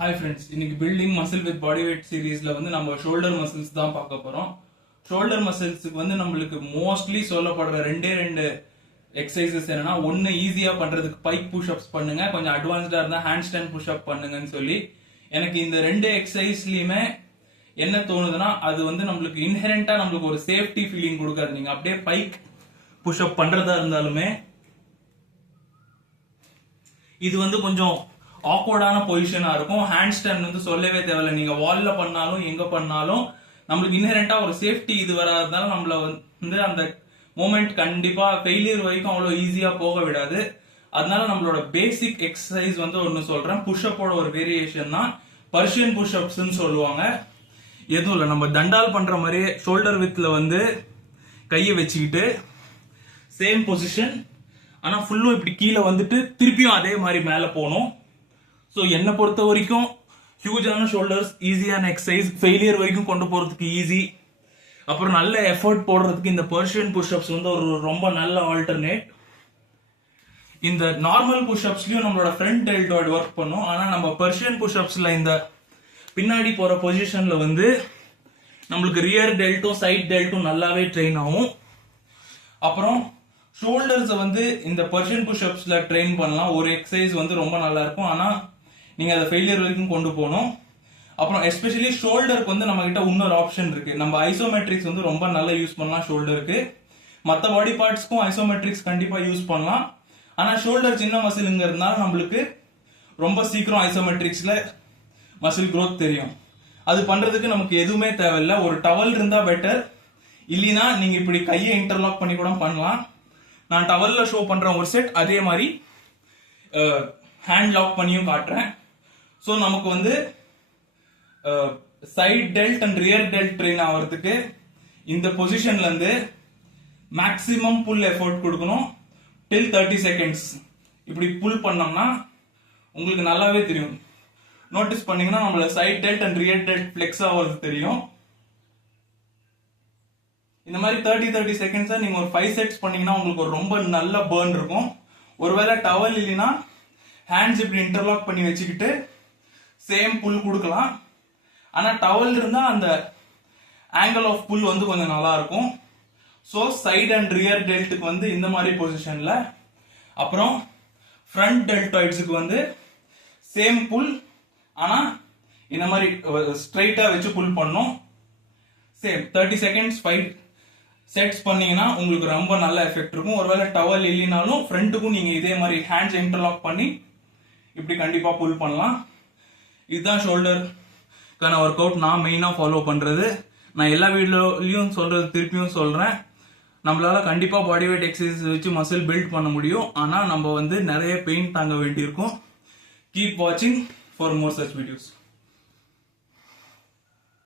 Hi friends, இன்னைக்கு building muscle with body weight சீரீஸ்ல நம்ம ஷோல்டர் மசில்ஸ் தான் பார்க்க போறோம். ஷோல்டர் மசில்ஸுக்கு நம்மளுக்கு மோஸ்ட்லி சொல்லப்படுற ரெண்டு எக்ஸசைசஸ் என்னன்னா, ஒன்னு ஈஸியா பண்றதுக்கு பைக் புஷ்அப்ஸ் பண்ணுங்க, கொஞ்சம் அட்வான்ஸ்டா இருந்தா ஹேண்ட் ஸ்டாண்ட் புஷ்அப் பண்ணுங்கன்னு சொல்லி. எனக்கு இந்த ரெண்டு எக்ஸசைஸ்லயுமே என்ன தோணுதுன்னா, அது நம்மளுக்கு இன்ஹெரண்டா நம்மளுக்கு ஒரு சேஃப்டி ஃபீலிங் கொடுக்காது. நீங்க அப்படியே பைக் புஷ்அப் பண்றதா இருந்தாலுமே இது கொஞ்சம் ஆக்வர்டான பொசிஷனா இருக்கும். ஹேண்ட் ஸ்டாண்ட் சொல்லவே தேவையில்லை. நீங்க வால்ல பண்ணாலும் எங்க பண்ணாலும் நம்மளுக்கு இன்ஹெரண்டா ஒரு சேஃப்டி இது வராததால நம்மள அந்த மூமெண்ட் கண்டிப்பா ஃபெயிலியர் வரைக்கும் அவ்வளவு ஈஸியா போக விடாது. அதனால நம்மளோட பேசிக் எக்ஸசைஸ் ஒன்னு சொல்றேன். புஷ்அப்போட ஒரு வேரியேஷன் தான் பர்ஷியன் புஷ்அப்ஸ் சொல்லுவாங்க. எதுவும் இல்லை, நம்ம தண்டால் பண்ற மாதிரியே ஷோல்டர் வித்ல கையை வச்சுக்கிட்டு சேம் பொசிஷன், ஆனா ஃபுல்லும் இப்படி கீழே திருப்பியும் அதே மாதிரி மேல போகணும். ஸோ என்னை பொறுத்த வரைக்கும் ஹியூஜான ஷோல்டர்ஸ் ஈஸியான எக்ஸசைஸ், ஃபெயிலியர் வரைக்கும் கொண்டு போறதுக்கு ஈஸி. அப்புறம் நல்ல எஃபர்ட் போடுறதுக்கு இந்த பர்ஷியன் புஷ்அப்ஸ் ஒரு ரொம்ப நல்ல ஆல்டர்னேட். இந்த நார்மல் புஷ்அப்ஸ்லயும் நம்மளோட ஃப்ரண்ட் டெல்டாய்டு ஒர்க் பண்ணும். ஆனா நம்ம பர்ஷியன் புஷ்அப்ஸ்ல இந்த பின்னாடி போற பொசிஷன்ல நம்மளுக்கு ரியர் டெல்ட்டும் சைட் டெல்ட்டும் நல்லாவே ட்ரெயின் ஆகும். அப்புறம் ஷோல்டர்ஸ் இந்த பர்ஷியன் புஷ்அப்ஸ்ல ட்ரெயின் பண்ணலாம். ஒரு எக்ஸசைஸ் ரொம்ப நல்லா இருக்கும், ஆனா நீங்க அதை ஃபெயிலியர் வரைக்கும் கொண்டு போகணும். அப்புறம் எஸ்பெஷலி ஷோல்டருக்கு நம்ம கிட்ட இன்னொரு ஆப்ஷன் இருக்கு. நம்ம ஐசோமெட்ரிக்ஸ் ரொம்ப நல்லா யூஸ் பண்ணலாம் ஷோல்டருக்கு. மற்ற பாடி பார்ட்ஸ்க்கும் ஐசோமெட்ரிக்ஸ் கண்டிப்பா யூஸ் பண்ணலாம். ஆனா ஷோல்டர் சின்ன மசிலுங்கிறதுனால நம்மளுக்கு ரொம்ப சீக்கிரம் ஐசோமெட்ரிக்ஸ்ல மசில் க்ரோத் தெரியும். அது பண்றதுக்கு நமக்கு எதுவுமே தேவையில்லை. ஒரு டவல் இருந்தா பெட்டர், இல்லைன்னா நீங்க இப்படி கையை இன்டர்லாக் பண்ணி கூட பண்ணலாம். நான் டவல்ல ஷோ பண்றேன் ஒரு செட், அதே மாதிரி ஹேண்ட் லாக் பண்ணியும் காட்டுறேன். ஸோ நமக்கு side delt and rear delt train ஆகிறதுக்கு இந்த பொசிஷன்ல மேக்ஸிமம் புல் எஃபோர்ட் கொடுக்கணும். டில் 30 செகண்ட்ஸ் இப்படி புல் பண்ணோம்னா உங்களுக்கு நல்லாவே தெரியும். நோட்டீஸ் பண்ணீங்கன்னா நம்மள side delt and rear delt flex ஆகிறது தெரியும். இந்த மாதிரி 30 செகண்ட்ஸ் நீங்க ஒரு 5 செட்ஸ் பண்ணீங்கன்னா உங்களுக்கு ஒரு ரொம்ப நல்ல பர்ன் இருக்கும். ஒருவேளை டவல் இல்லைன்னா ஹேண்ட்ஸ் இப்படி இன்டர்லாக் பண்ணி வச்சுக்கிட்டு சேம் புல் கொடுக்கலாம். ஆனா டவல் இருந்தா அந்த ஆங்கிள் ஆஃப் புல் கொஞ்சம் நல்லா இருக்கும். ஸோ சைட் அண்ட் ரியர் டெல்ட்டுக்கு இந்த மாதிரி பொசிஷன்ல, அப்புறம் ஃப்ரண்ட் டெல்டாய்ட்ஸுக்கு சேம் புல், ஆனா இந்த மாதிரி ஸ்ட்ரைட்டா வச்சு புல் பண்ணும். சேம் 30 செகண்ட்ஸ் 5 செட்ஸ் பண்ணீங்கன்னா உங்களுக்கு ரொம்ப நல்ல எஃபெக்ட் இருக்கும். ஒருவேளை டவல் இல்லைனாலும் ஃப்ரண்ட்டுக்கும் நீங்க இதே மாதிரி ஹேண்ட்ஸ் இன்டர்லாக் பண்ணி இப்படி கண்டிப்பா புல் பண்ணலாம். இதுதான் ஷோல்டருக்கான ஒர்க் அவுட் நான் மெயினா ஃபாலோ பண்றது. நான் எல்லா வீடியோலயும் சொல்றது திருப்பியும் சொல்றேன், நம்மளால கண்டிப்பா பாடி வெயிட் எக்ஸசைஸ் வச்சு மசில் பில்ட் பண்ண முடியும். ஆனா நம்ம நிறைய பெயின் தாங்க வேண்டியிருக்கும். கீப் வாட்சிங் ஃபார் மோர் சச் வீடியோஸ்.